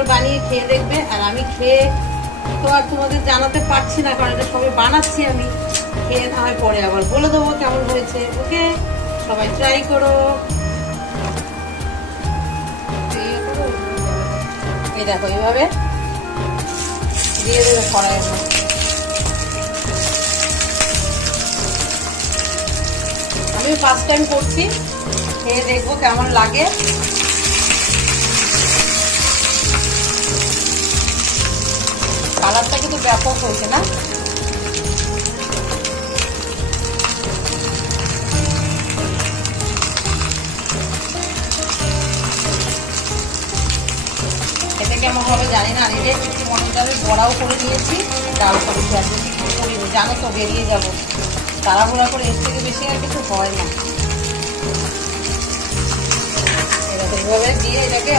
একবার বানিয়ে খেয়ে দেখবে। আর আমি খেয়ে তো আর তোমাদের জানাতে পারছি না, কারণ এটা সবাই বানাচ্ছি আমি। খেয়ে না হয় পরে আবার বলে দেবো কেমন হয়েছে। ওকে, সবাই ট্রাই করো। এই দেখো এইভাবে দিয়ে দেবে কড়াইয়ের মধ্যে। আমি ফার্স্ট টাইম করছি, খেয়ে দেখবো কেমন লাগে। কালারটা কিন্তু ব্যাপক হয়েছে না? খেতে কেমন হবে জানি না। নিজে কিছু মটর ডালের বড়াও করে নিয়েছি, ডাল সবজি আর বেশি কিছু করিনি, জানো তো বেরিয়ে যাবো। তাড়াহুড়া করে এর থেকে বেশি আর কিছু হয় না। এভাবে দিয়ে এটাকে